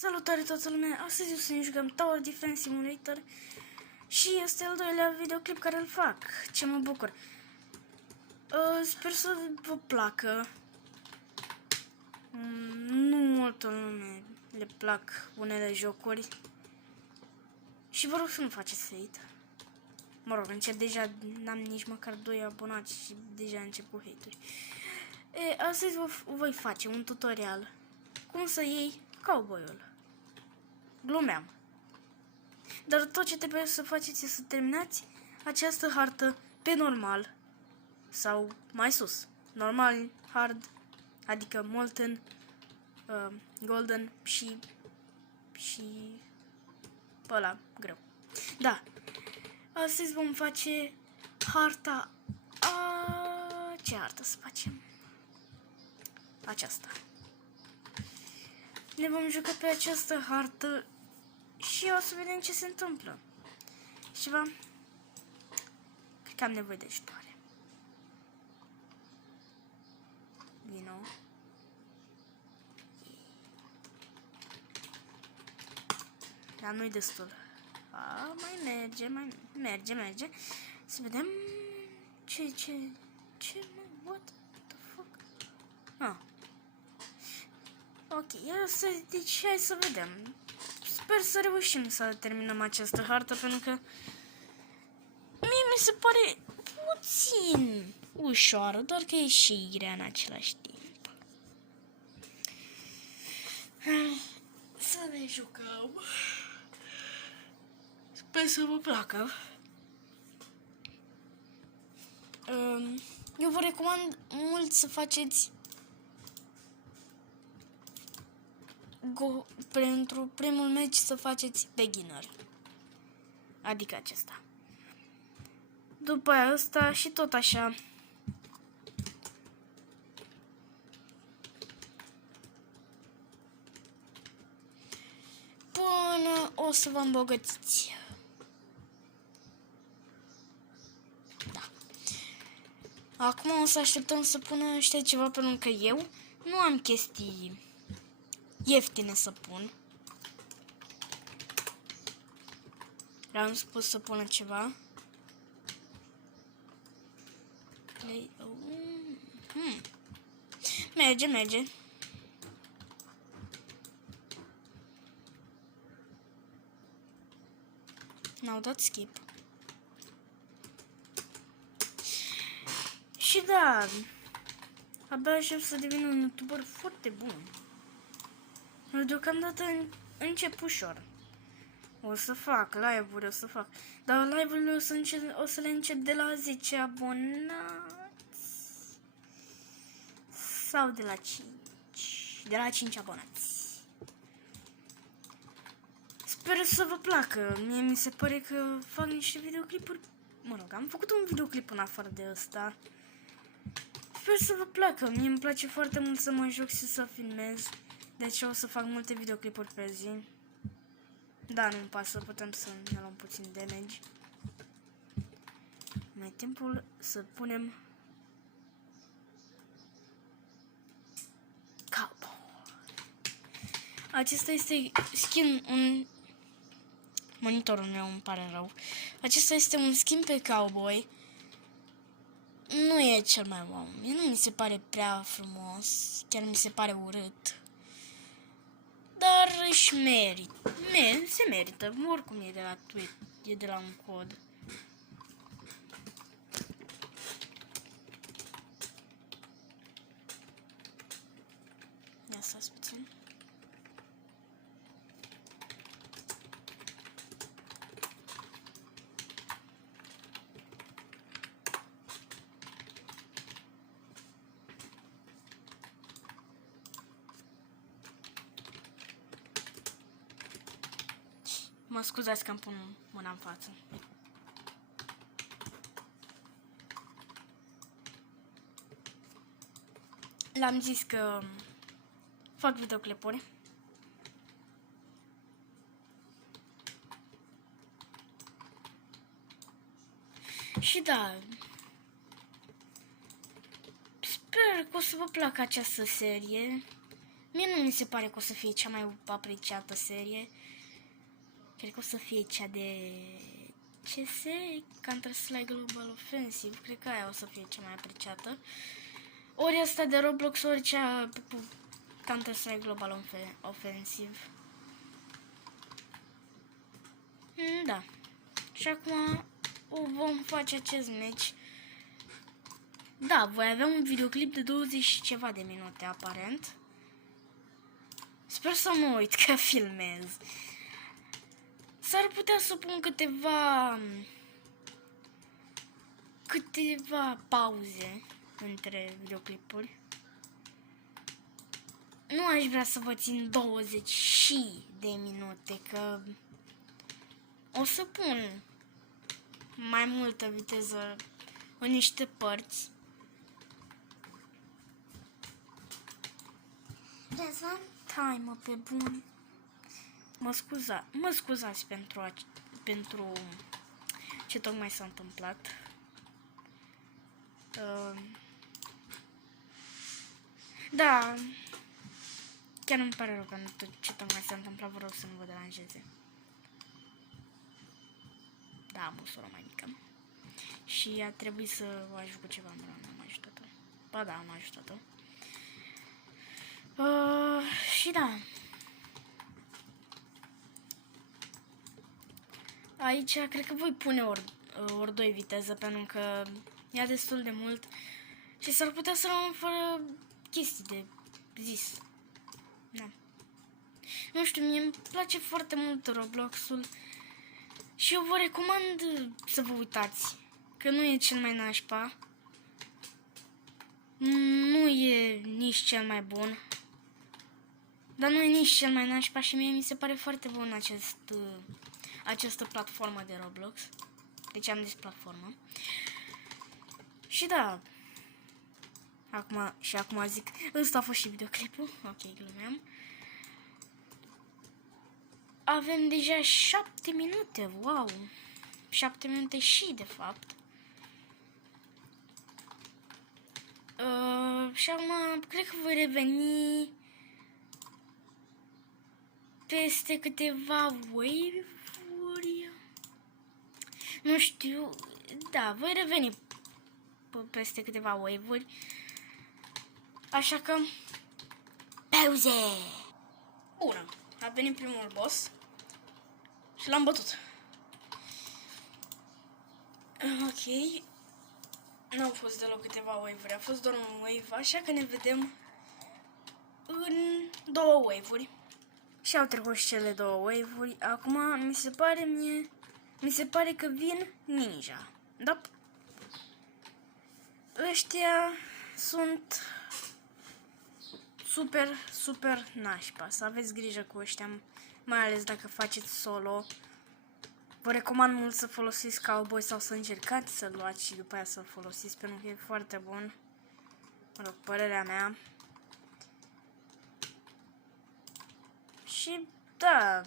Salutare toată lumea, astăzi o să ne jucăm Tower Defense Simulator și este al doilea videoclip care îl fac, ce mă bucur. Sper să vă placă. Nu multă lume le plac unele jocuri și vă rog să nu faceți hate. Mă rog, încep deja, n-am nici măcar 2 abonați și deja încep cu hate-uri. Astăzi voi face un tutorial cum să iei cowboy-ul. Glumeam. Dar tot ce trebuie să faceți este să terminați această hartă pe normal sau mai sus. Normal, hard, adică molten, golden și pe ăla greu. Da. Astăzi vom face harta ce hartă să facem? Aceasta. Ne vom juca pe această hartă și o să vedem ce se întâmplă. Ceva? Cred că am nevoie de ajutoare. Vino. Dar nu-i destul. Mai merge. Să vedem ce, what the fuck? Ok, deci hai să vedem. Sper să reușim să terminăm această hartă, pentru că mie mi se pare puțin ușoară, doar că e și grea în același timp. Să ne jucăm. Sper să vă placă. Eu vă recomand mult să faceți pentru primul meci să faceți beginner. Adică acesta. După aia ăsta și tot așa. Până o să vă îmbogățiți. Da. Acum o să așteptăm să pună ăștia ceva, pentru că eu nu am chestii ieftine să pun. Le-am spus să pună ceva. Merge. N-au dat skip. Și da, abia aștept să devin un youtuber foarte bun. Deocamdată încep ușor. O să fac live-uri, dar live-urile o să le încep de la 10 abonați. Sau de la 5. De la 5 abonați. Sper să vă placă. Mie mi se pare că fac niște videoclipuri. Mă rog, am făcut un videoclip în afară de ăsta. Sper să vă placă. Mie îmi place foarte mult să mă joc și să filmez. Deci o să fac multe videoclipuri pe zi. Da, nu-mi pasă, putem să ne luăm puțin damage. Mai timpul să punem cowboy. Acesta este skin, monitorul meu îmi pare rău. Acesta este un skin pe cowboy. Nu e cel mai wow. Mie nu mi se pare prea frumos. Chiar mi se pare urât. Dar își merită. Se merită. Oricum e de la tweet. E de la un cod. Ia stați puțin. Mă scuzați că îmi pun mâna în față. L-am zis că fac videoclipuri. Și da, sper că o să vă placă această serie. Mie nu mi se pare că o să fie cea mai apreciată serie. Cred că o să fie cea de CS, Counter-Strike Global Offensive. Cred că aia o să fie cea mai apreciată. Ori asta de Roblox, ori cea cu Counter-Strike Global Offensive. Da. Și acum vom face acest match. Da, voi avea un videoclip de 20 și ceva de minute, aparent. Sper să mă uit că filmez. S-ar putea să pun câteva pauze între videoclipuri. Nu aș vrea să vă țin 20 și de minute, că o să pun mai multă viteză în niște părți. Time pe bun. Mă scuzați pentru ce tocmai s-a întâmplat. Da, chiar nu-mi pare rău pentru ce tocmai s-a întâmplat, vă rog să nu vă deranjeze. Da, am o soră mai mică. Și a trebuit să o ajut cu ceva, nu am ajutat-o. Ba da, am ajutat-o. Și da. Aici cred că voi pune ori 2 viteză, pentru că ia destul de mult și s-ar putea să rămân fără chestii de zis. Da. Nu știu, mie îmi place foarte mult Roblox-ul și eu vă recomand să vă uitați, că nu e cel mai nașpa, nu e nici cel mai bun, dar nu e nici cel mai nașpa și mie mi se pare foarte bun această platformă de Roblox. Deci am zis platformă. Și da. Acum zic, ăsta a fost și videoclipul. Ok, glumeam. Avem deja 7 minute. Wow. 7 minute și de fapt. Și acum cred că voi reveni peste câteva wave-uri. Nu știu. Da, voi reveni peste câteva wave-uri. Așa că pauze. Bună. A venit primul boss și l-am bătut. Ok. Nu au fost deloc câteva wave-uri, a fost doar un wave, așa că ne vedem în 2 wave-uri. Și au trecut și cele 2 wave-uri. Acum mi se pare că vin ninja. Da? Ăștia sunt super nașpa. Să aveți grijă cu ăștia, mai ales dacă faceți solo. Vă recomand mult să folosiți cowboy sau să încercați să-l luați și după aia să-l folosiți, pentru că e foarte bun. Mă rog, părerea mea. Și da,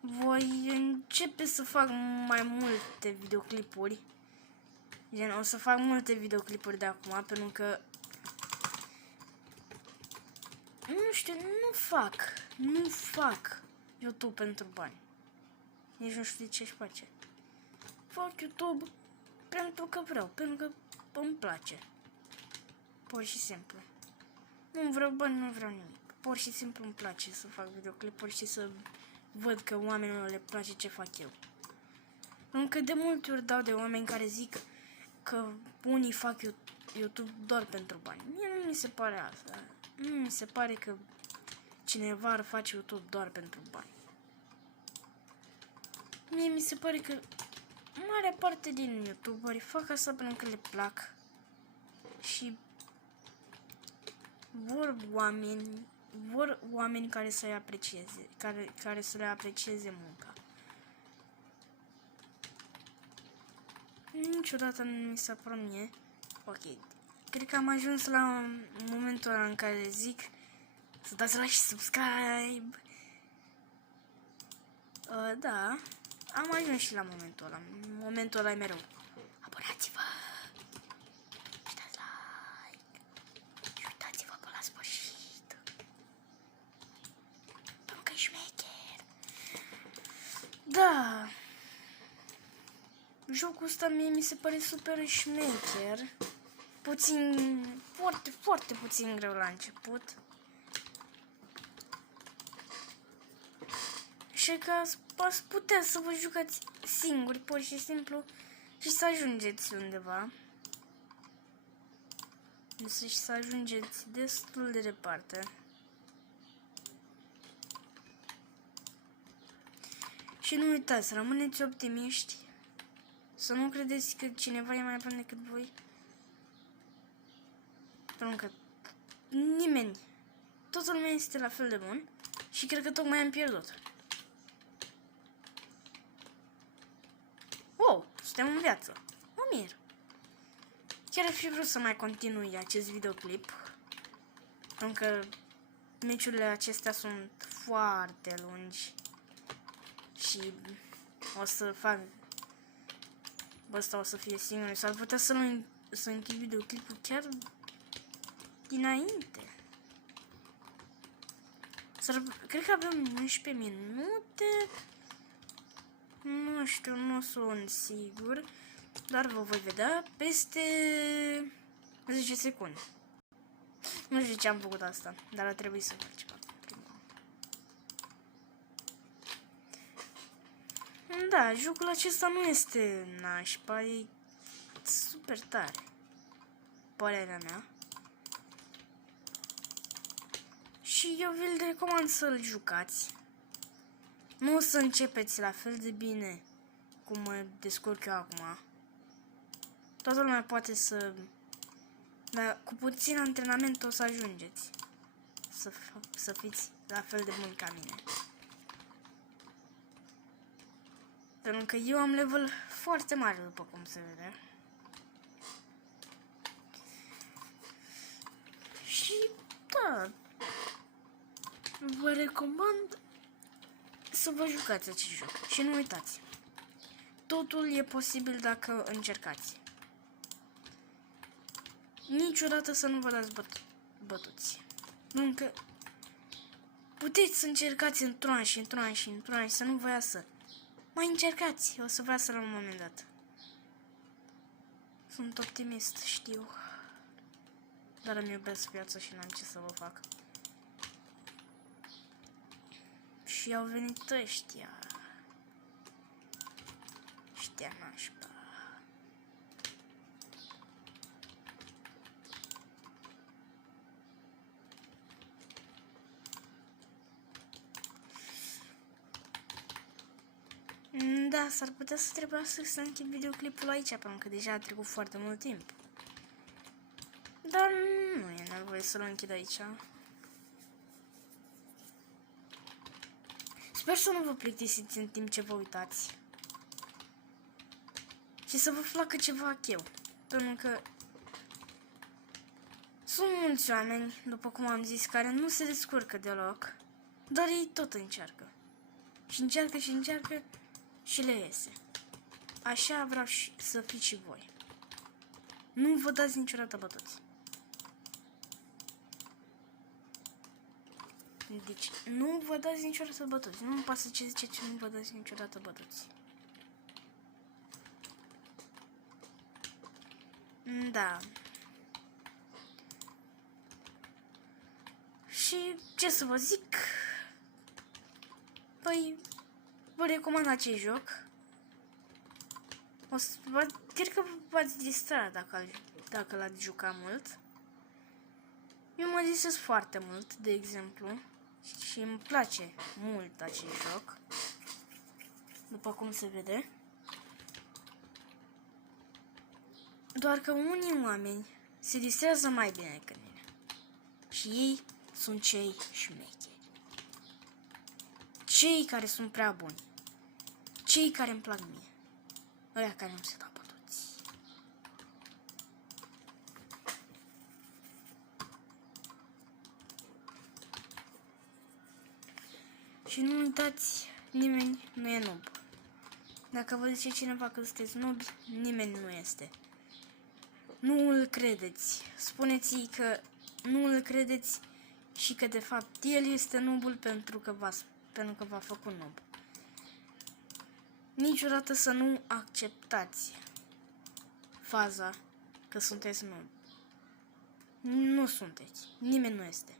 voi începe să fac mai multe videoclipuri. Gen, o să fac multe videoclipuri de acum, pentru că nu știu, nu fac YouTube pentru bani. Nici nu știu de ce-și face. Fac YouTube pentru că vreau, pentru că îmi place. Pur și simplu. Nu vreau bani, nu vreau nimic. Pur și simplu îmi place să fac videoclipuri și să văd că oamenilor le place ce fac eu. Încă de multe ori dau de oameni care zic că unii fac YouTube doar pentru bani. Mie nu mi se pare asta. Nu mi se pare că cineva ar face YouTube doar pentru bani. Mie mi se pare că marea parte din YouTuberi fac asta pentru că le plac și vor oameni care să-i aprecieze, care să le aprecieze munca. Niciodată nu mi s-a părut mie. Ok, cred că am ajuns la momentul ăla în care zic să dați like și subscribe. Da, am ajuns și la momentul ăla. Momentul ăla e mereu. Abonați-vă și dați like și uitați-vă pe la sfârșit. Da. Jocul ăsta mie mi se pare super șmecher. Puțin, foarte, foarte puțin greu la început. Și că ați putea să vă jucați singuri, pur și simplu, și să ajungeți undeva. Deci să ajungeți destul de departe. Și nu uitați, rămâneți optimiști. Să nu credeți că cineva e mai bun decât voi. Pentru că nimeni, toată lumea este la fel de bun. Și cred că tocmai am pierdut. Oh, suntem în viață. Mă mir. Chiar ar fi vrut să mai continui acest videoclip. Pentru că meciurile acestea sunt foarte lungi. Și o să fac... Ăsta o să fie singur. S-ar putea să închid videoclipul chiar dinainte. Cred că avem 11 minute. Nu știu, nu sunt sigur. Dar vă voi vedea peste 10 secunde. Nu știu ce am făcut asta, dar a trebuit să fac ceva. Da, jocul acesta nu este nașpa, e super tare. Părerea mea. Și eu vi-l recomand să-l jucați. Nu o să începeți la fel de bine cum mă descurc eu acum. Toată lumea poate să... Dar cu puțin antrenament o să ajungeți să fiți la fel de buni ca mine. Pentru că eu am level foarte mare, după cum se vede. Și da, vă recomand să vă jucați acest joc. Și nu uitați, totul e posibil dacă încercați. Niciodată să nu vă dați bătuți. Încă puteți să încercați într-un an și într-un an și într-un an și să nu vă iasă. Mai încercați, o să vă iasă la un moment dat. Sunt optimist, știu. Dar îmi iubesc viața și n-am ce să vă fac. Și au venit ăștia. Ăștia nașpa. Da, s-ar putea să trebuiască să închid videoclipul aici, pentru că deja a trecut foarte mult timp. Dar nu e nevoie să-l închid aici. Sper să nu vă plictisiți în timp ce vă uitați. Și să vă placă ceva cheu. Pentru că sunt mulți oameni, după cum am zis, care nu se descurcă deloc, dar ei tot încearcă. Și încearcă și încearcă și le iese. Așa vreau să fiți și voi. Nu vă dați niciodată bătuți. Deci, nu vă dați niciodată bătuți. Nu-mi pasă ce ziceți, nu vă dați niciodată bătuți. Da. Și ce să vă zic? Păi, vă recomand acest joc. Cred că v-ați distra dacă l-ați jucat mult. Eu mă distrez foarte mult, de exemplu. Și îmi place mult acest joc. După cum se vede. Doar că unii oameni se distrează mai bine decât mine. Și ei sunt cei șmecheri. Cei care sunt prea buni. Cei care îmi plac mie. Ăia care nu se dau bătuți. Și nu uitați, nimeni nu e noob. Dacă vă zice cineva că sunteți nobi, nimeni nu este. Nu îl credeți. Spuneți-i că nu îl credeți și că de fapt el este nobul pentru că v-a făcut nob. niciodată să nu acceptați faza că sunteți noob. Nu sunteți. Nimeni nu este.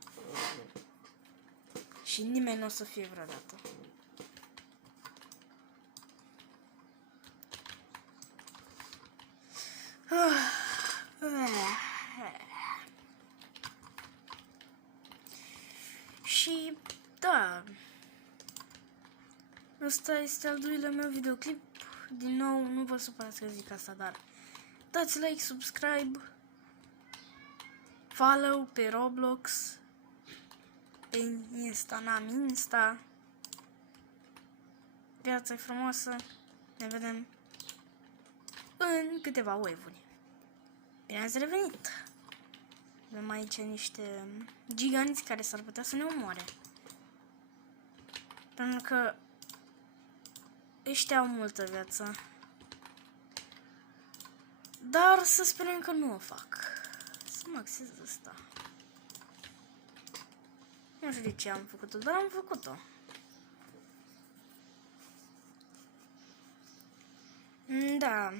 Și nimeni nu o să fie vreodată. Și da, ăsta este al doilea meu videoclip. Din nou, nu vă supărați că zic asta, dar dați like, subscribe, follow pe Roblox, pe Insta, n-am Insta. Viața e frumoasă, ne vedem în câteva wave-uri. Bine ați revenit! Avem aici niște giganți care s-ar putea să ne omoare. Pentru că ăștia au multă viață. Dar să sperăm că nu o fac. Să mă axez asta. Nu știu de ce am făcut-o, dar am făcut-o. Da.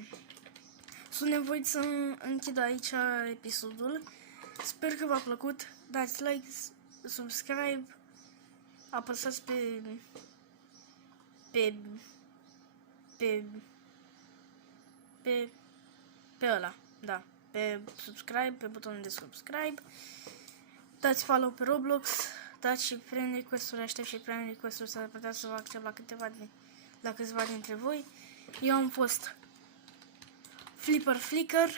Sunt nevoit să închid aici episodul. Sper că v-a plăcut. Dați like, subscribe, apăsați pe ăla, da, pe subscribe, pe butonul de subscribe. Dați follow pe Roblox, dați și friend request-uri, aștept și friend request-uri să putea să vă accept la câțiva dintre voi. Eu am fost Flipper Flicker,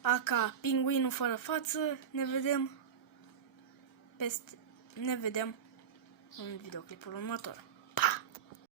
aka Pinguinul fără față. Ne vedem în videoclipul următor.